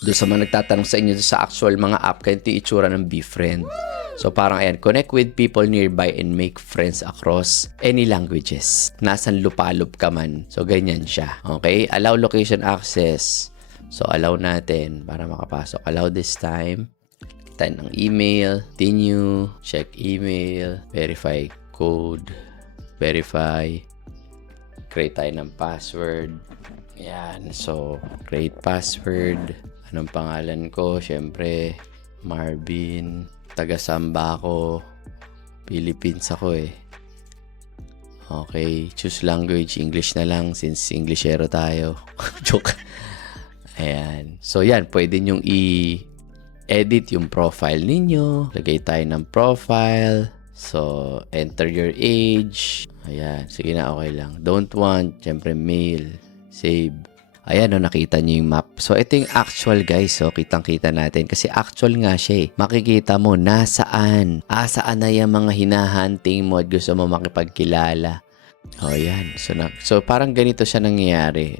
Doon sa mga nagtatanong sa inyo sa actual mga app, ganito yung itsura ng befriend. So parang ayan, connect with people nearby and make friends across any languages. Nasaan lupalop ka man. So ganyan siya. Okay? Allow location access. So allow natin para makapasok. Allow this time. Tayo ng email. Continue. Check email. Verify code. Verify. Create tayo ng password. Ayan. So create password. Anong pangalan ko? Siyempre, Marvin. Taga-Samba ako. Philippines ako eh. Okay. Choose language. English na lang since Englishero tayo. Joke. Ayan. So, yan. Pwede nyong i-edit yung profile ninyo. Lagay tayo ng profile. So, enter your age. Ayan. Sige na, okay lang. Don't want. Siyempre, male. Save. Ayan, no, nakita nyo yung map. So, ito yung actual, guys. So, kitang-kita natin. Kasi actual nga siya eh. Makikita mo, nasaan. Saan na yung mga hinahunting mo at gusto mo makipagkilala. O, yan. So, parang ganito siya nangyayari.